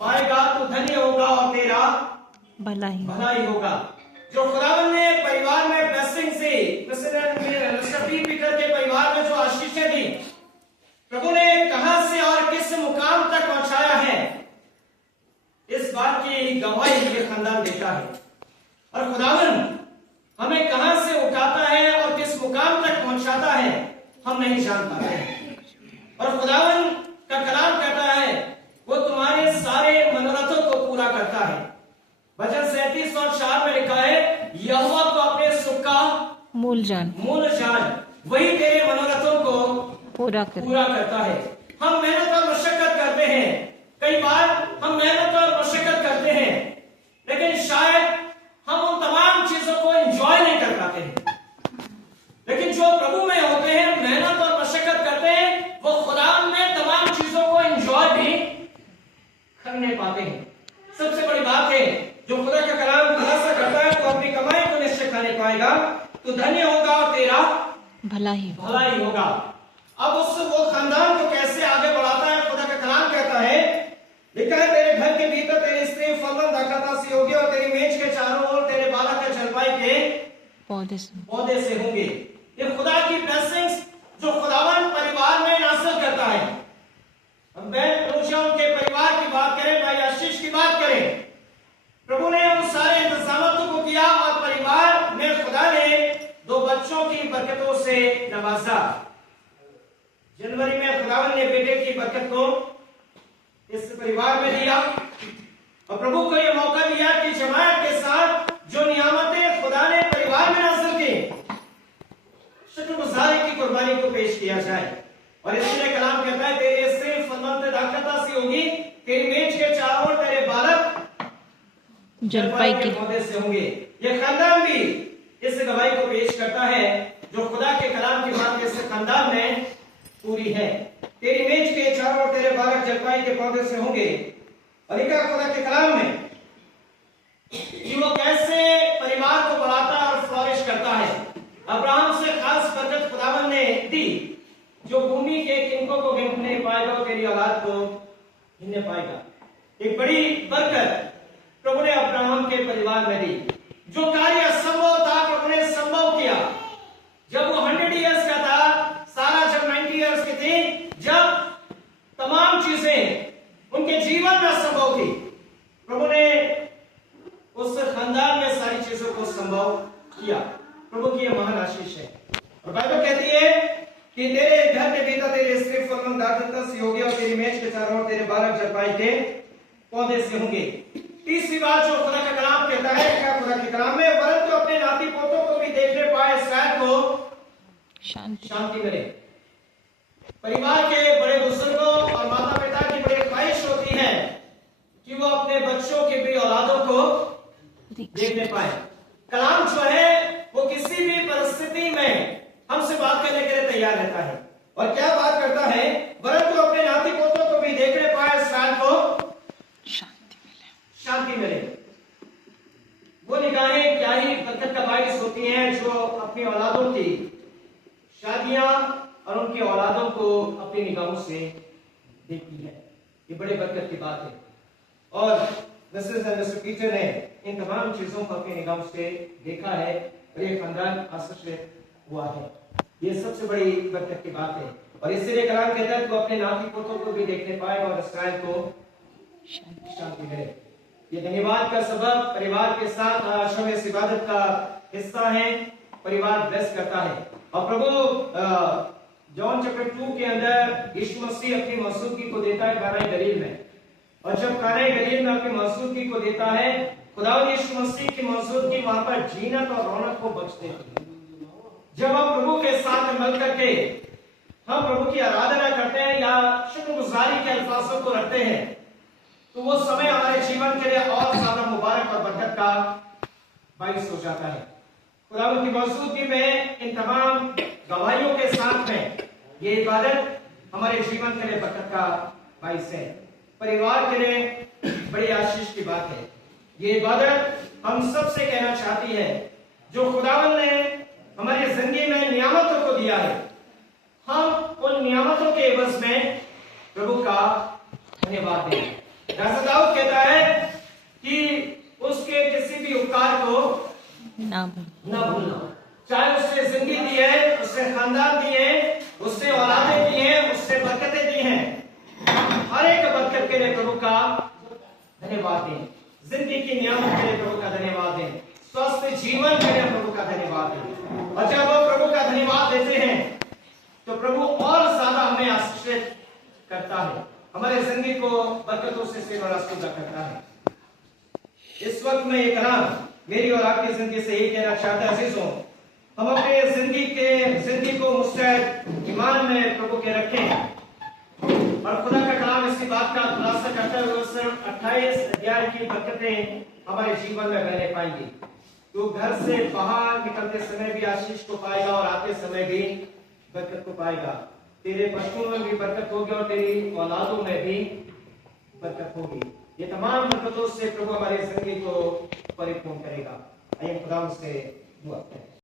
पाएगा तो धन्य होगा और तेरा भला ही होगा। जो खुदावन ने परिवार में ब्लेसिंग से पीटर के परिवार में जो आशीषें दी, प्रभु ने कहां से और किस मुकाम तक पहुंचाया है, इस बात की गवाही ये खानदान देता है। और खुदावन हमें कहां से उठाता है और किस मुकाम तक पहुंचाता है हम नहीं जान पाते हैं। और खुदावन का कलाम कहता है वो तुम्हारे सारे मनोरथों को पूरा करता है। वचन 37 और 4 में लिखा है यहोवा को अपने सुख का मूल जान वही तेरे मनोरथों को पूरा करता है। हम मेहनत और मशक्कत करते हैं, कई बार हम मेहनत और मशक्कत करते हैं, लेकिन शायद हम उन तमाम चीजों को एंजॉय नहीं कर पाते हैं। लेकिन जो प्रभु में होते हैं, मेहनत और मशक्कत करते हैं, वो खुदा में तमाम चीजों को एंजॉय भी करने पाते हैं। सबसे बड़ी बात है जो खुदा का कलाम खुलासा करता है तो अपनी कमाई को निश्चय खाने पाएगा तो धन्य होगा और तेरा भला ही होगा। अब वो खानदान को कैसे आगे बढ़ाता है, खुदा का कलाम कहता है, लिखा है तेरे घर के भीतर तेरी स्त्री फलवंत दाखलता सी होगी और तेरी मेज के चारों ओर तेरे बालक के जलपाई के पौधे से होंगे। ये खुदा की ब्लेसिंग्स जो खुदावन परिवार में नासिल करता है। हम उनके परिवार की बात करें, भाई आशीष की बात करें, प्रभु ने उन सारे इंतजामों को किया और परिवार में खुदा ने 2 बच्चों की बरकतों से नवाजा। जनवरी में खुदावन ने बेटे की बरकत को इस परिवार में दिया और प्रभु को यह मौका दिया कि जमात के साथ जो नियामतें खुदा ने परिवार में हासिल की, शुक्रगुजारी की कुर्बानी को पेश किया जाए। और इसलिए कलाम कहता है तेरी स्त्री फलवंत दाखलता सी होगी, तेरी मेज के चारों ओर तेरे बालक जलपाई के पौधे से होंगे। यह खानदान भी इस गवाही को पेश करता है जो खुदा के कलाम की बात इस खानदान में पूरी है। तेरी मेज के चारों ओर तेरे बालक जलपाई के पौधे से होंगे। और लिखा खुदा के कलाम में कि वो कैसे परिवार को बढ़ाता और फ्लॉरिश करता है। अब्राहम से खास बरकत खुदावन ने दी, जो भूमि के किनको को गिनने पाएगा और तेरी औलाद को गिनने पाएगा। एक बड़ी बरकत प्रभु ने अब्राहम के परिवार में दी। जो कार्य असंभव था प्रभु ने संभव किया। जब वो 100 इयर्स का था, सारा जब 90 इयर्स की थी, जब तमाम चीजें उनके जीवन में असंभव थी, प्रभु ने उस खानदान में सारी चीजों को संभव किया। प्रभु की यह महान आशीष है। और बाइबल कहती है कि तेरे घर के भीतर तेरी स्त्री फलवंत दाखलता सी होगी और तेरी मेज के चारों ओर तेरे बालक जलपाई के पौधे से होंगे। तीसरी बात जो खुदा का कलाम कहता है, क्या खुदा के कलाम में, वरन तो अपने नाती पोतों को भी देखने पाए, इसराइल को शांति मिले। परिवार के बड़े बुजुर्गों और माता पिता की बड़ी ख्वाहिश होती है कि वो अपने बच्चों के भी औलादों को देखने पाए। कलाम जो है वो किसी भी परिस्थिति में हमसे बात करने के लिए तैयार रहता है। और क्या बात करता है, वरन तो अपने नाती पोतों को भी देखने पाए, इसराइल को शांति मिले। वो निगाहें क्या ही बरकत का बाइस होती हैं जो अपनी औलादों की शादियां और उनकी औलादों को अपनी निगाहों से देखती है। ये बड़े बरकत की बात है। और मिस्टर पीटर ने इन तमाम चीजों को अपनी निगाहों से देखा है और ये खानदान आशीषित हुआ है। ये सबसे बड़ी बरकत की बात है। और इसीलिए कलाम कहता है तो अपने नाती पोतों को भी देखने पाए और इसराइल को शांति मिले। ये धन्यवाद का सबब परिवार के साथ आश्रम इस इबादत का हिस्सा है। परिवार ब्लेस करता है। और प्रभु जॉन चैप्टर 2 के अंदर यीशु मसीह अपनी मौजूदगी को देता है काना गलील में। और जब काना गलील में अपनी मौजूदगी को देता है, खुदावंद यीशु मसीह की मौजूदगी वहां पर जीनत और रौनक को बख्श देती है। जब हम प्रभु के साथ मिल करके हम प्रभु की आराधना करते हैं या शुक्रगुजारी के अल्फाजों को रखते हैं, तो वो समय हमारे जीवन के लिए और ज्यादा मुबारक और बरकत का बाइस हो जाता है। खुदावंद की मौजूदगी में इन तमाम गवाहियों के साथ में ये इबादत हमारे जीवन के लिए बरकत का बाइस है। परिवार के लिए बड़ी आशीष की बात है। ये इबादत हम सबसे कहना चाहती है, जो खुदावंद ने हमारी जिंदगी में नियामतों को दिया है, हम उन नियामतों के एवज में प्रभु का धन्यवाद दें। राजा दाऊद उपकार को ना भूल। न भूलना। चाहे उससे जिंदगी दी है, उससे खानदान दी है, उससे औलादें दी हैं, उससे बरकतें दी हैं, हर एक बरकत के लिए प्रभु का धन्यवाद दें। जिंदगी की नियामत के लिए प्रभु का धन्यवाद दें। स्वस्थ जीवन के लिए प्रभु का धन्यवाद दें। और जब वो प्रभु का धन्यवाद देते हैं तो प्रभु और ज्यादा हमें आशीषित करता है, हमारे जिंदगी को बरकतों से सेवारास्ता करता है। इस वक्त में ये कलाम मेरी और आपकी जिंदगी से यही कहना चाहता है, अजीजों, हम अपने जिंदगी को मुस्तैद ईमान में प्रभु के रखें। और खुदा का कलाम इसी बात का खुलासा करते हुए सिर्फ 28 अध्याय की बरकतें हमारे जीवन में बहने पाएंगी। तो घर से बाहर निकलते समय भी आशीष को पाएगा और आते समय भी बरकत को पाएगा। तेरे पशुओं में भी बरकत होगी और तेरी औलादों में भी बरकत होगी। ये तमाम बरकतों से प्रभु हमारी जिंदगी को परिपूर्ण करेगा। आइए खुदा से दुआ करें।